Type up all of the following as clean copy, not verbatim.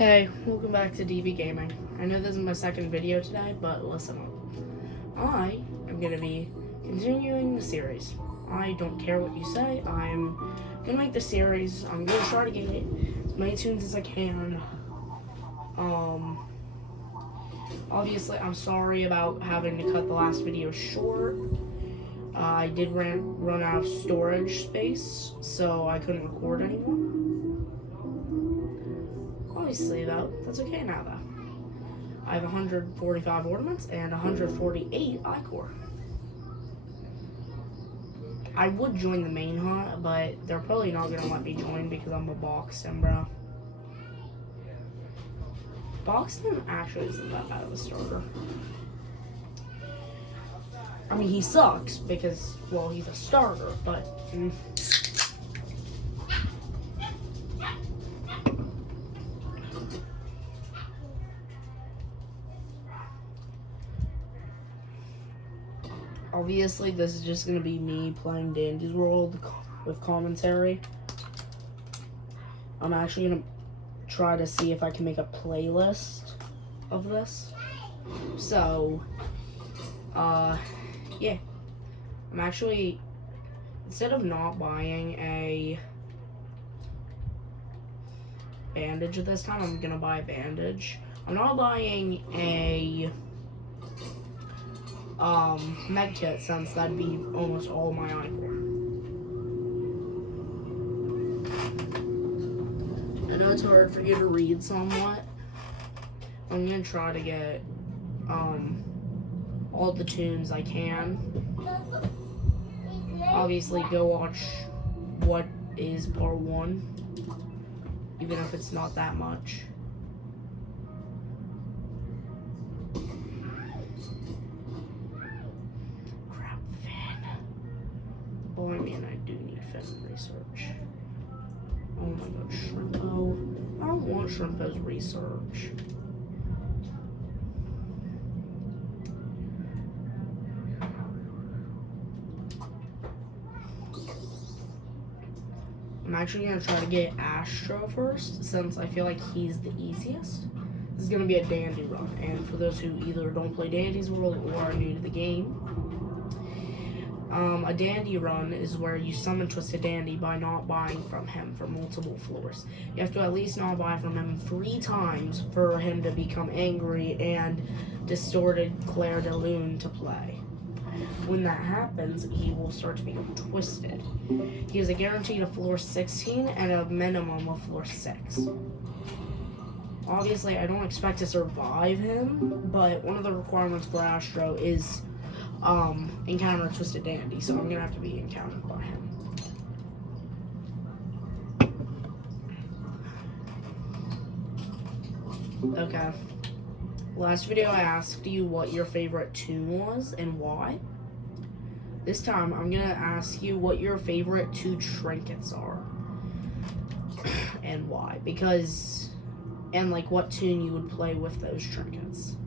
Hey, welcome back to DB Gaming. I know this is my second video today, but listen up. I am going to be continuing the series. I don't care what you say. I'm going to make the series. I'm going to try to get it as many tunes as I can. Obviously, I'm sorry about having to cut the last video short. I did run out of storage space, so I couldn't record anymore. Obviously, though, that's okay now, though. I have 145 ornaments and 148 ichor. I would join the main hunt, but they're probably not going to let me join because I'm a Boxton, bro. Boxton actually isn't that bad of a starter. I mean, he sucks because, well, he's a starter, but... Obviously, this is just going to be me playing Dandy's World with commentary. I'm actually going to try to see if I can make a playlist of this. So, yeah. I'm actually, instead of not buying a bandage at this time, I'm going to buy a bandage. I'm not buying a medkit since that'd be almost all my ichor. I know it's hard for you to read somewhat. I'm gonna try to get all the tunes I can. Obviously, go watch what is part 1, even if it's not that much. Oh, I mean, I do need Finn research. Oh my god, Shrimpo. I don't want Shrimpo's research. I'm actually going to try to get Astro first, since I feel like he's the easiest. This is going to be a Dandy run, and for those who either don't play Dandy's World or are new to the game, a Dandy run is where you summon Twisted Dandy by not buying from him for multiple floors. You have to at least not buy from him 3 times for him to become angry and distorted Claire de Lune to play. When that happens, he will start to become twisted. He has a guaranteed of floor 16 and a minimum of floor 6. Obviously, I don't expect to survive him, but one of the requirements for Astro is encounter Twisted Dandy, so I'm gonna have to be encountered by him. Okay. Last video I asked you what your favorite tune was and why. This time I'm gonna ask you what your favorite 2 trinkets are and why. Because, and like what tune you would play with those trinkets.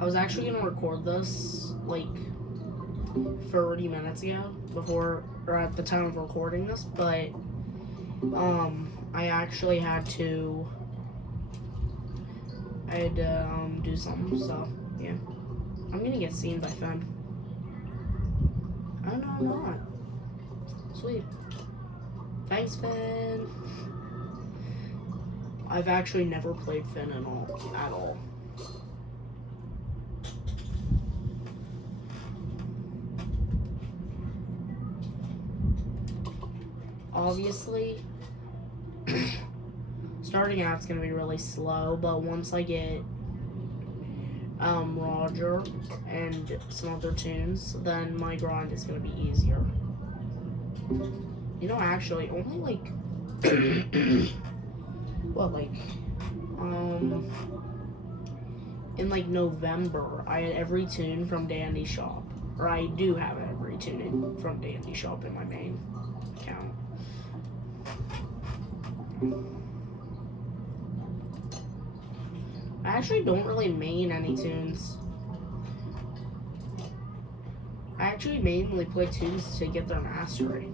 I was actually gonna record this like 30 minutes ago, before, or at the time of recording this, but I actually had to do something, so yeah. I'm gonna get seen by Finn. Oh no, I'm not. Sweet. Thanks, Finn. I've actually never played Finn at all. Obviously, starting out it's gonna be really slow, but once I get Roger and some other tunes, then my grind is gonna be easier. You know, actually, only like what, like in like November, I had every tune from Dandy Shop, or I do have every tune from Dandy Shop in my main account. actually don't really main any tunes. I actually mainly play tunes to get their mastery.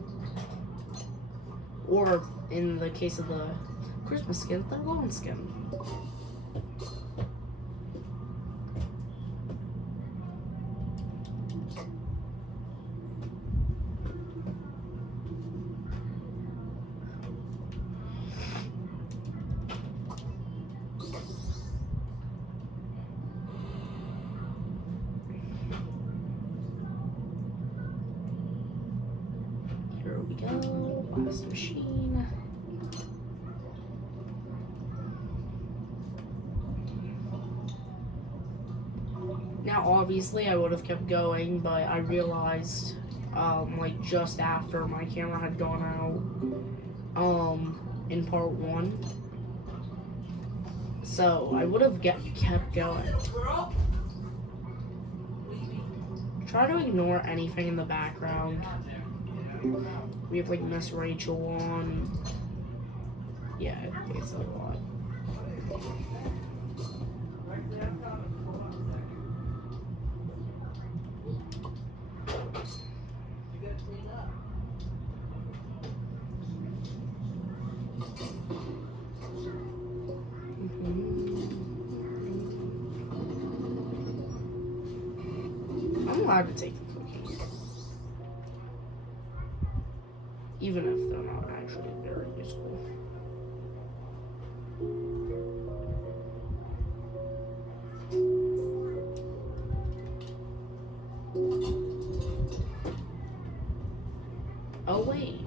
Or, in the case of the Christmas skin, their lawn skin. Here we go, last machine. Now, obviously, I would have kept going, but I realized, like, just after my camera had gone out, in part 1. So, I would have kept going. Try to ignore anything in the background. We have, like, Miss Rachel on. Yeah, it's a lot. I'm allowed to take the cookies. Even if they're not actually very useful. Oh wait.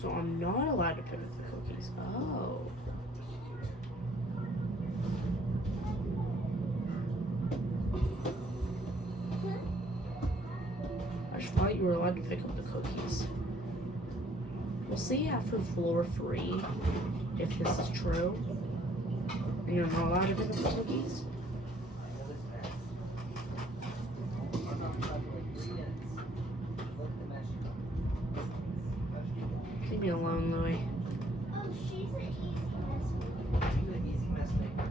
So I'm not allowed to pick up the cookies. Oh. I just thought you were allowed to pick up the cookies. We'll see after floor 3 if this is true. And you're not allowed to pick up the cookies. Leave me alone, Louie. Oh, she's an easy mess maker.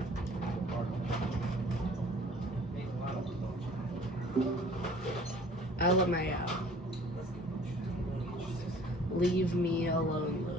LMAO. Leave me alone, Louie.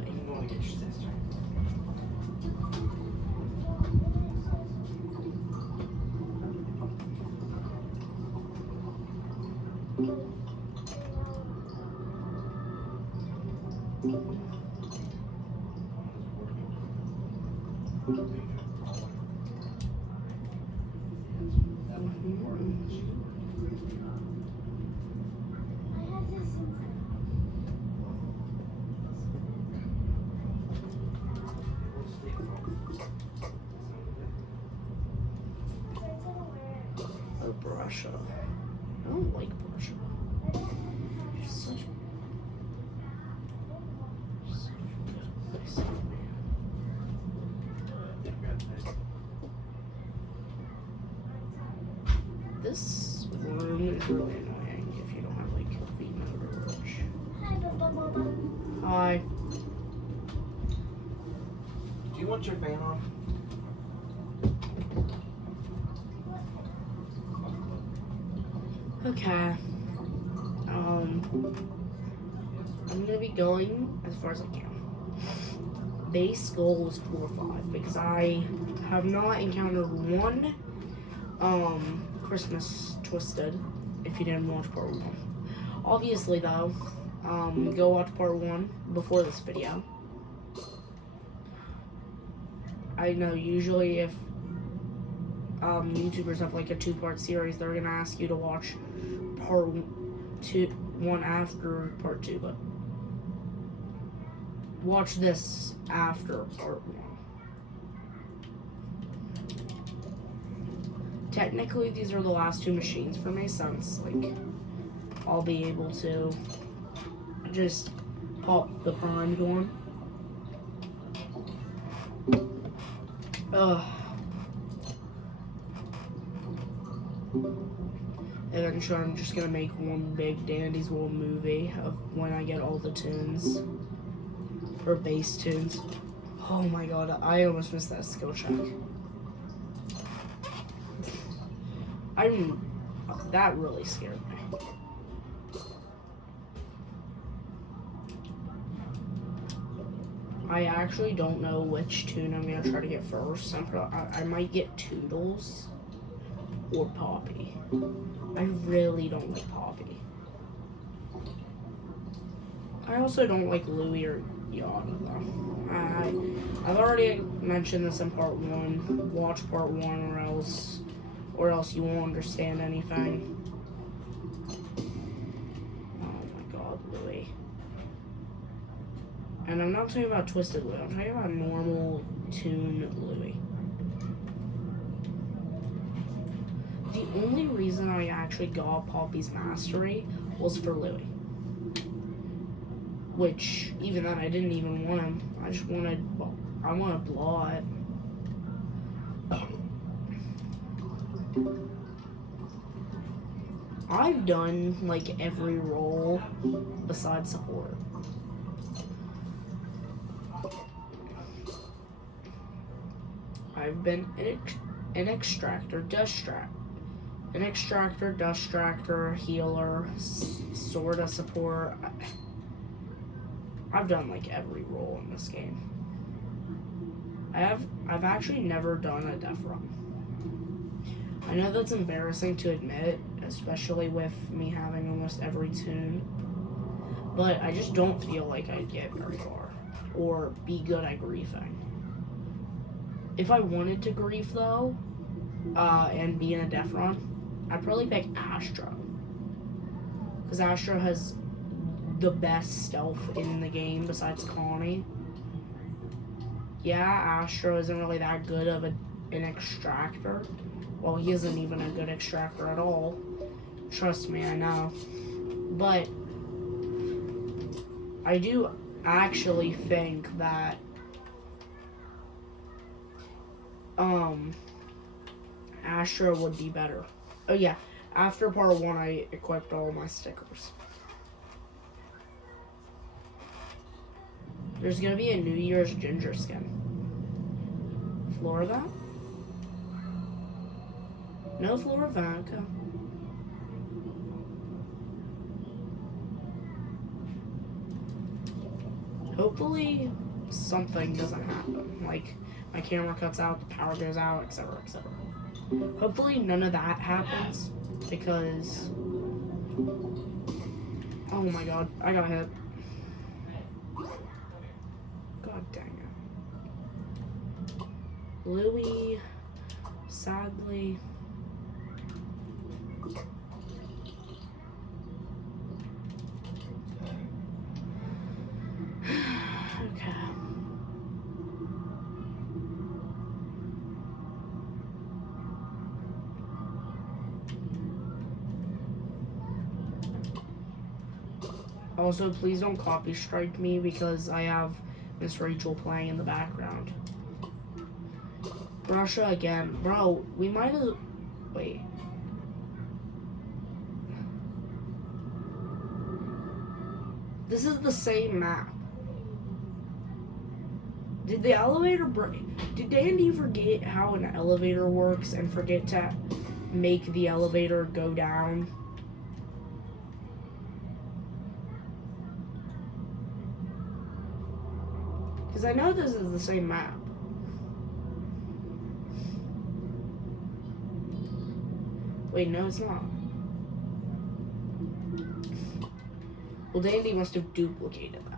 I have this inside. Oh, Brusha. I don't like Brusha. She's such a good. This room is really annoying if you don't have like V mode or Rush. Hi, Baba. Hi. Do you want your fan on? Okay. I'm gonna be going as far as I can. Base goal is 4-5 because I have not encountered one Christmas Twisted. If you didn't watch part 1, obviously though, go watch part 1 before this video. I know usually if YouTubers have like a 2-part series, they're gonna ask you to watch part 1 after part 2, but watch this after part 1. Technically, these are the last 2 machines for me, since like I'll be able to just pop the primed one. Eventually, I'm just gonna make one big Dandy's World movie of when I get all the tunes. Or base tunes. Oh my god, I almost missed that skill check. That really scared me. I actually don't know which tune I'm gonna try to get first. I might get Toodles or Poppy. I really don't like Poppy. I also don't like Louie or Yoda though. I've already mentioned this in part 1. Watch part 1 or else you won't understand anything. Oh my god, Louie. And I'm not talking about Twisted Louie, I'm talking about normal Toon Louie. The only reason I actually got Poppy's Mastery was for Louie. Which, even then, I didn't even want him. I wanted Blot. I've done, like, every role besides support. I've been an extractor, dust tractor, healer, sorta support. I've done like every role in this game. I've actually never done a death run. I know that's embarrassing to admit, especially with me having almost every tune, but I just don't feel like I'd get very far or be good at griefing. If I wanted to grief though, and be in a death run, I'd probably pick Astro. Because Astro has the best stealth in the game besides Connie. Yeah, Astro isn't really that good of an extractor. Well, he isn't even a good extractor at all. Trust me, I know. But I do actually think that Astro would be better. Oh yeah, after part 1 I equipped all my stickers. There's gonna be a New Year's Ginger skin. Florida? No Florivanka. Hopefully something doesn't happen. Like my camera cuts out, the power goes out, etc., etc. Hopefully none of that happens because oh my god, I got hit. God dang it. Louie, sadly. Okay. Also, please don't copy strike me because I have Miss Rachel playing in the background. Russia again. Bro, we might as... Wait. This is the same map. Did the elevator break? Did Dandy forget how an elevator works and forget to make the elevator go down? Because I know this is the same map. Wait, no, it's not. Well, Dandy must have duplicated them.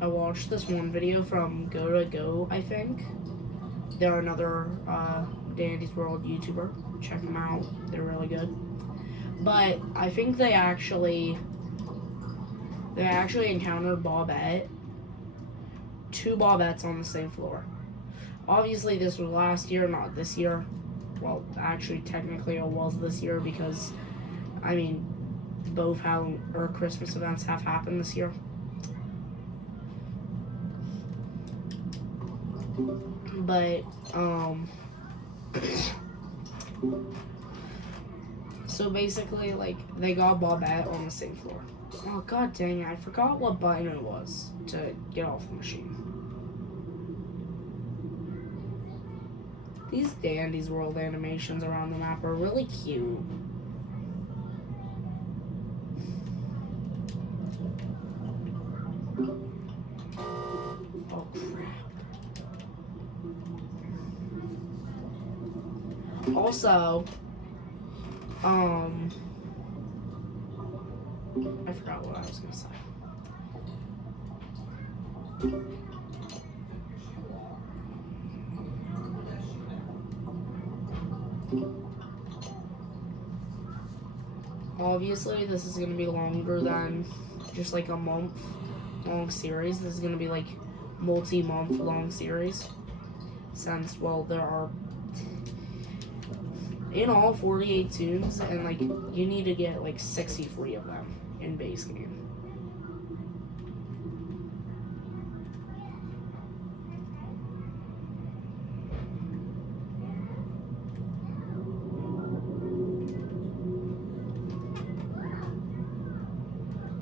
I watched this one video from Go to Go, I think. They're another Dandy's World YouTuber. Check them out. They're really good. But I think they actually encountered Bobette. 2 Bobettes on the same floor. Obviously, this was last year, not this year. Well, actually, technically, it was this year because, I mean, both Christmas events have happened this year. But, so basically, like, they got Bobette on the same floor. Oh god dang it, I forgot what button it was to get off the machine. These Dandy's World animations around the map are really cute. Oh crap. Also, I forgot what I was gonna say. Obviously, this is gonna be longer than just like a month long series. This is gonna be like multi-month long series. Since, well, there are in all 48 tunes, and like you need to get like 63 of them in base game.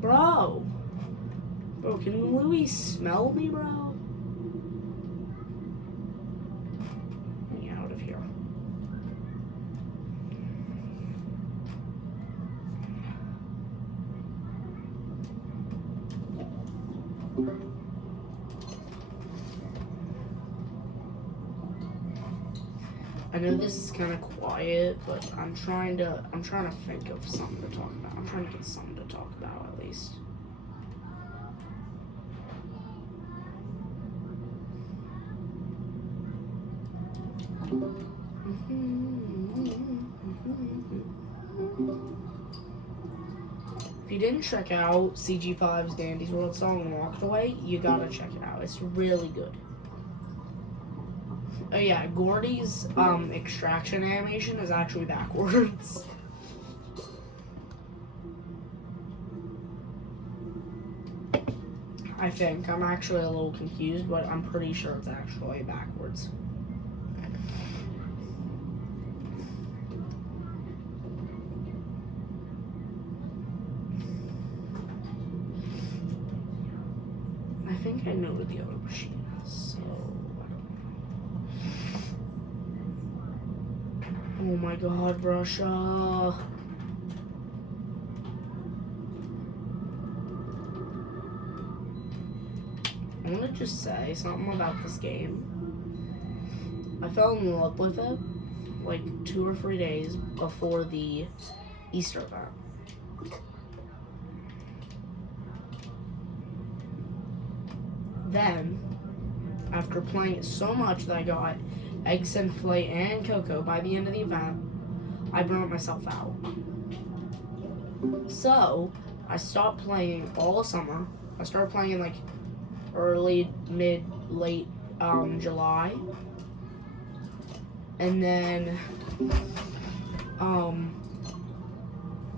Bro, can Louis smell me, bro? Get me out of here. I know this is kind of quiet, but I'm trying to think of something to talk about. I'm trying to get something to talk about at least. If you didn't check out CG5's Dandy's World song and walked away, you gotta check it out. It's really good. Oh yeah, Gordy's extraction animation is actually backwards. I think. I'm actually a little confused, but I'm pretty sure it's actually backwards. I think I know where the other machine is, so I don't know. Oh my god, Russia. I want to just say something about this game. I fell in love with it like 2 or 3 days before the Easter event. Then, after playing it so much that I got Egg Souffle and Cocoa by the end of the event, I burnt myself out. So, I stopped playing all summer. I started playing in like early, mid, late July. And then,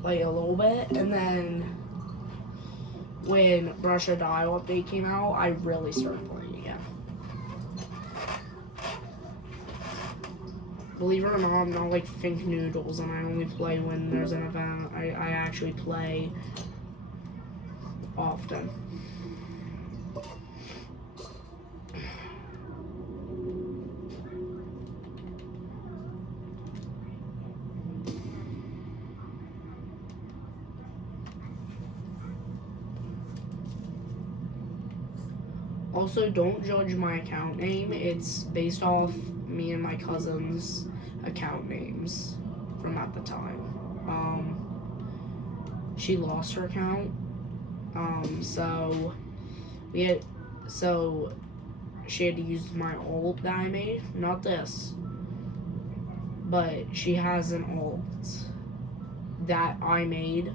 like a little bit. And then, when Russia Dial update came out, I really started playing again. Believe it or not, I'm not like Think Noodles, and I only play when there's an event. I actually play often. Also, don't judge my account name. It's based off me and my cousin's account names from at the time. She lost her account. So she had to use my alt that I made. Not this. But she has an alt that I made.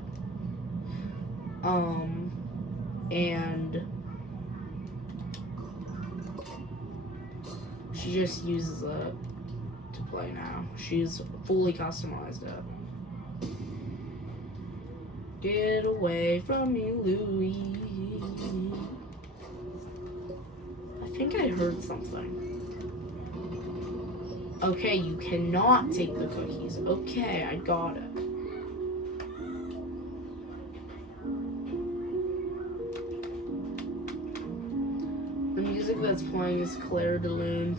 And she just uses it to play now. She's fully customized it. Get away from me, Louis. I think I heard something. Okay, you cannot take the cookies. Okay, I got it. music that's playing is Claire de Lune.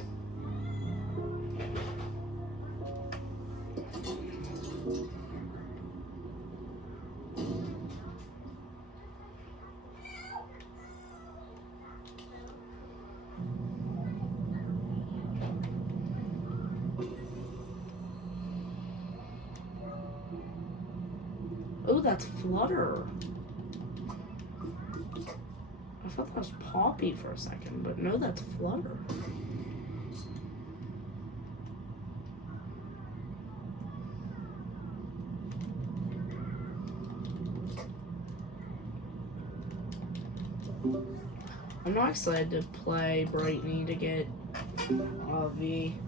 Oh, that's Flutter. I thought that was Poppy for a second, but no, that's Flutter. I'm not excited to play Brightney to get V.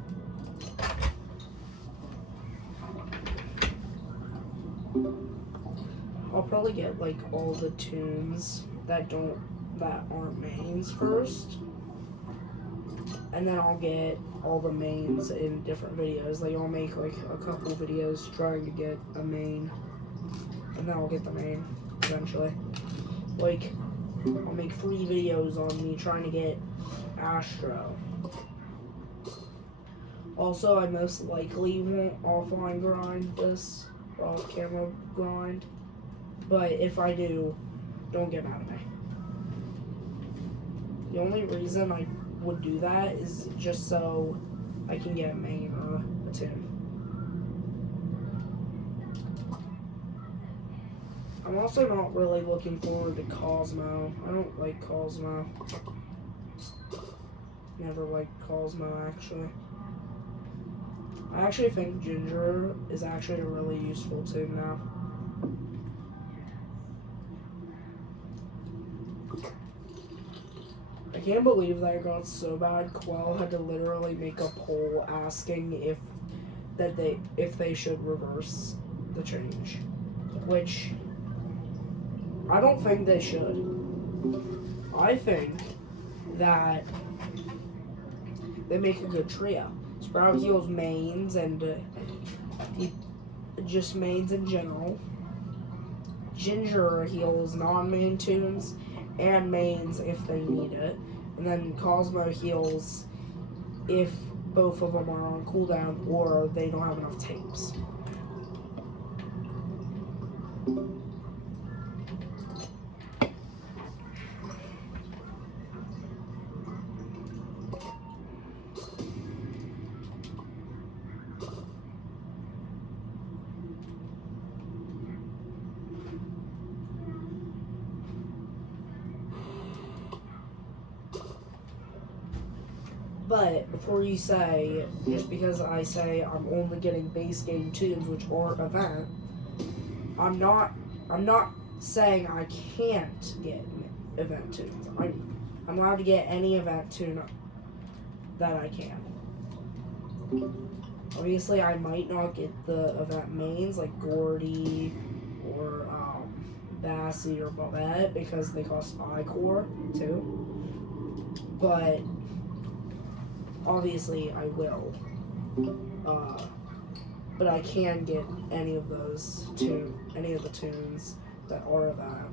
I'll probably get like all the tunes that aren't mains first, and then I'll get all the mains in different videos. Like I'll make like a couple videos trying to get a main, and then I'll get the main eventually. Like I'll make 3 videos on me trying to get Astro. Also, I most likely won't offline grind this, off camera grind. But if I do, don't get mad at me. The only reason I would do that is just so I can get a main or a tune. I'm also not really looking forward to Cosmo. I don't like Cosmo. Never liked Cosmo, actually. I actually think Ginger is actually a really useful tune now. I can't believe that it got so bad. Quell had to literally make a poll asking if they should reverse the change, which I don't think they should. I think that they make a good trio. Sprout heals mains and just mains in general. Ginger heals non-main tunes and mains if they need it. And then Cosmo heals if both of them are on cooldown or they don't have enough tapes. But before you say, just because I say I'm only getting base game tunes which aren't event, I'm not saying I can't get event tunes. I'm allowed to get any event tune that I can. Obviously, I might not get the event mains like Gordy or Bassie or Babette because they cost I-Core too. But obviously, I will. But I can get any of those any of the tunes that are event.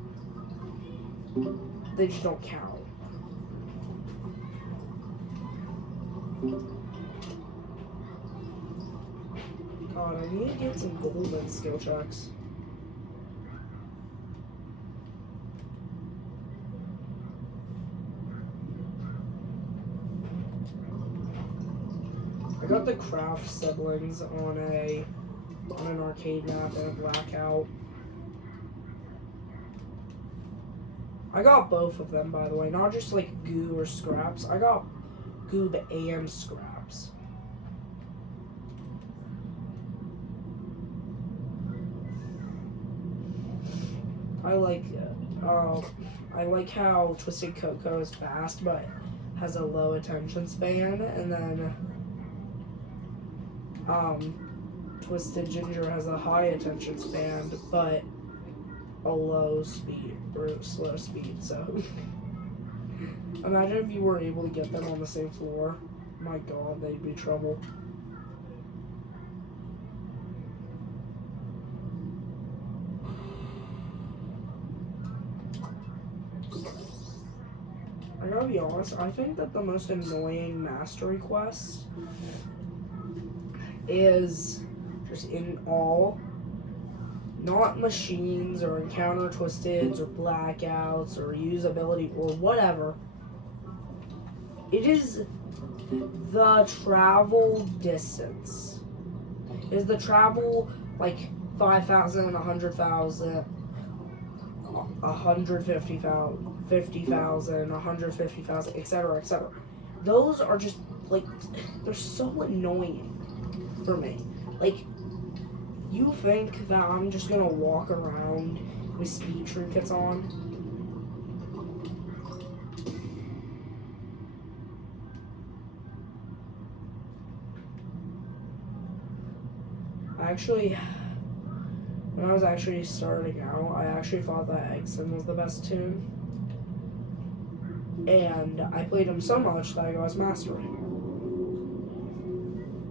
They just don't count. God, I need to get some golden skill checks. I got the Craft siblings on an arcade map and a Blackout. I got both of them, by the way, not just like Goo or Scraps. I got Goob and Scraps. I like how Twisted Coco is fast but has a low attention span, and then Twisted Ginger has a high attention span but a low speed or slow speed. So imagine if you were able to get them on the same floor. My God, they'd be trouble. I gotta be honest, I think that the most annoying mastery quest is just in all, not machines or encounter twisteds or blackouts or usability or whatever. It is the travel distance. It is the travel like 5,000, 100,000, 150,000, 50,000, 150,000, etc., etc. Those are just like, they're so annoying for me. Like, you think that I'm just gonna walk around with speed trinkets on? Actually, when I was actually starting out, I actually thought that Eggson was the best tune. And I played him so much that I got his mastery.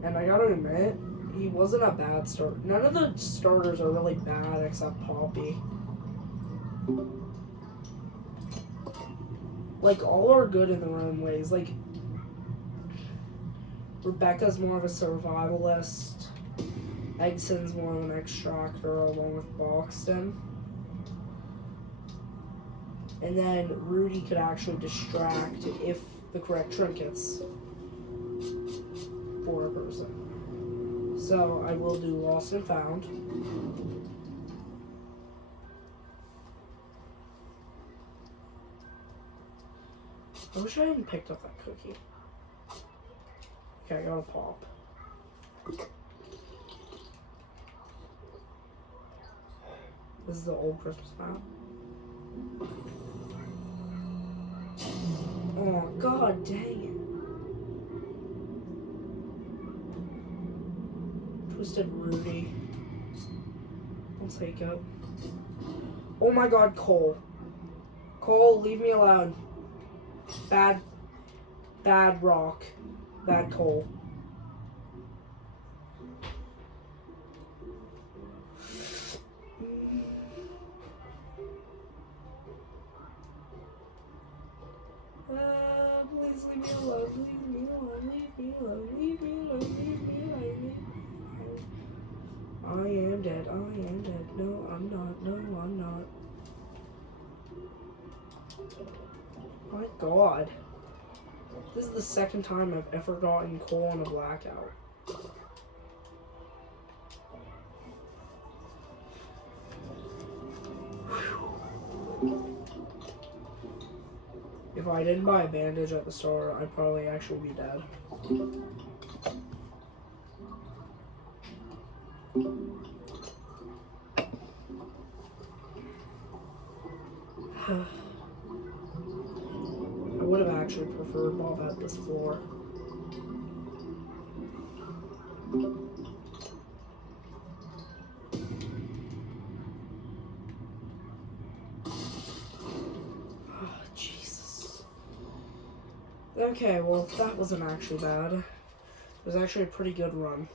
And I gotta admit, he wasn't a bad starter. None of the starters are really bad except Poppy. Like, all are good in their own ways. Like, Rebecca's more of a survivalist. Eggson's more of an extractor along with Boxton. And then Rudy could actually distract if the correct trinkets for a person. So I will do Lost and Found. I wish I hadn't picked up that cookie. Okay, I got a pop. This is the old Christmas map. Oh, god dang it. Twisted Rudy. I'll take it. Oh my god, Cole. Cole, leave me alone. Bad rock. Bad Cole. Please leave me alone, leave me alone, leave me alone, leave me alone, leave me alone, leave me alone. I am dead, I am dead. No, I'm not, no, I'm not. My god. This is the second time I've ever gotten Cole on a blackout. If I didn't buy a bandage at the store, I'd probably actually be dead. I would have actually preferred Bob at this floor. Okay, well, that wasn't actually bad. It was actually a pretty good run.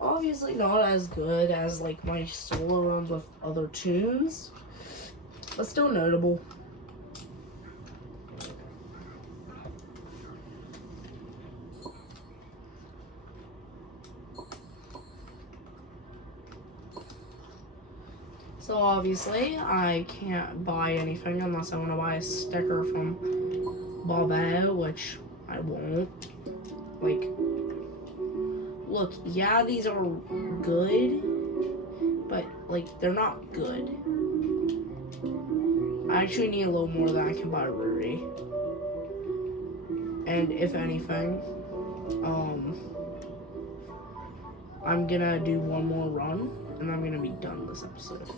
Obviously not as good as, like, my solo runs with other tunes, but still notable. So obviously, I can't buy anything unless I want to buy a sticker from Bobette, which I won't. Like, look, yeah, these are good, but, like, they're not good. I actually need a little more than I can buy Rudy. And if anything, I'm gonna do one more run, and I'm gonna be done this episode.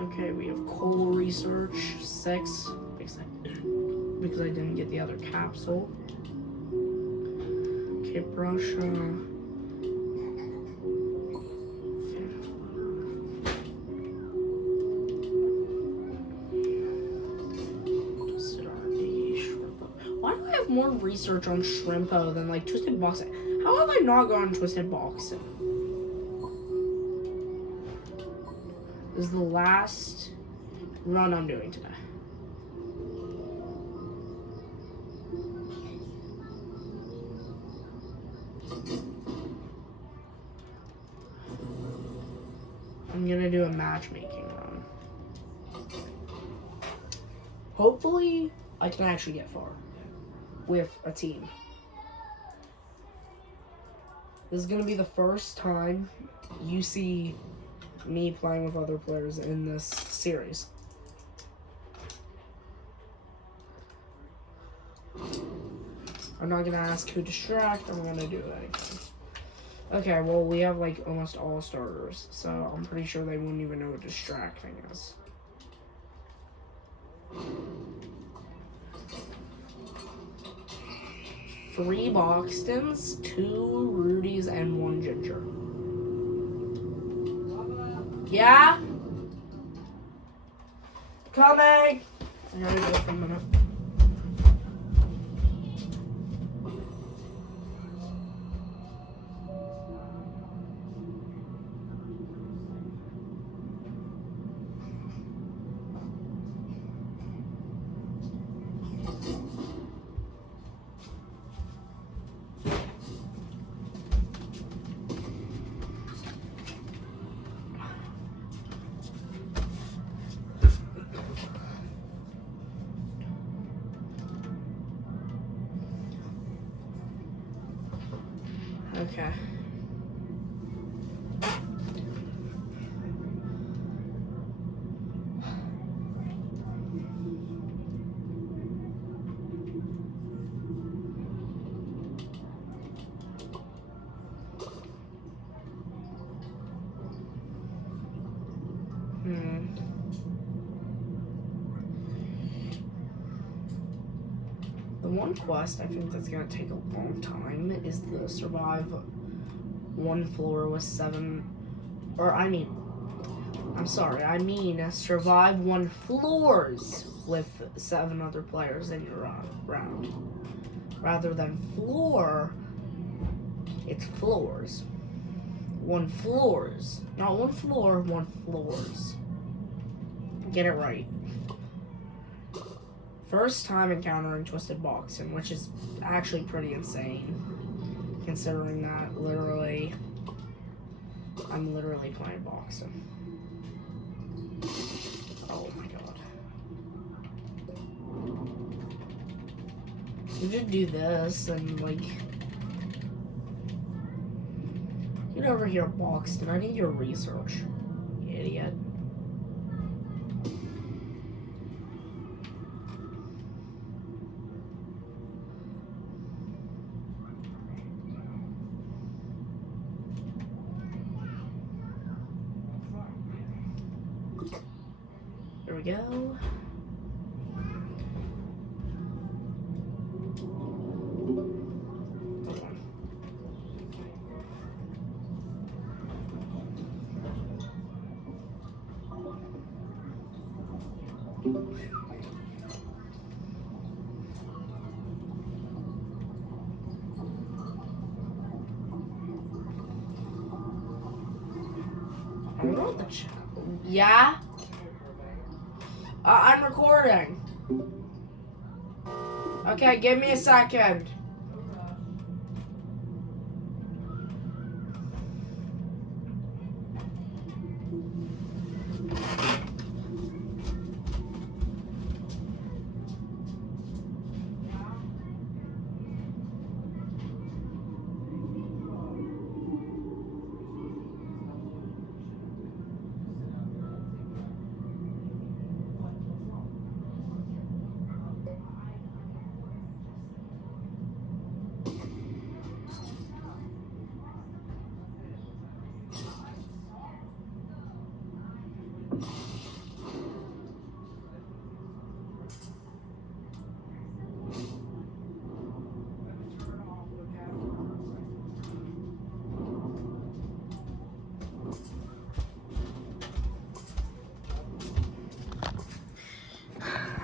Okay, we have Coal Research 6 because I didn't get the other capsule. Okay, brush. Why do I have more research on Shrimpo than like Twisted Boxing? How have I not gotten Twisted Boxing? This is the last run I'm doing today. I'm gonna do a matchmaking run. Hopefully, I can actually get far with a team. This is gonna be the first time you see me playing with other players in this series. I'm not gonna ask who distract, I'm gonna do anything. Okay, well, we have like almost all starters, so I'm pretty sure they wouldn't even know what distracting is. Three Boxtons, 2 Rudies, and 1 Ginger. Yeah? Coming! I gotta go for a minute. Okay. The one quest I think that's gonna take a long time is the survive 1 floor with 7, or I mean survive 1 floors with 7 other players in your round. Rather than floor, it's floors. 1 floors. Not 1 floor, 1 floors. Get it right. First time encountering Twisted Boxton, which is actually pretty insane, considering that I'm literally playing Boxton. Oh my god. You should do this and like, get over here, Boxton. I need your research, you idiot. There we go. I don't know what the chat. Yeah? I'm recording. Okay, give me a second.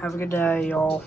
Have a good day, y'all.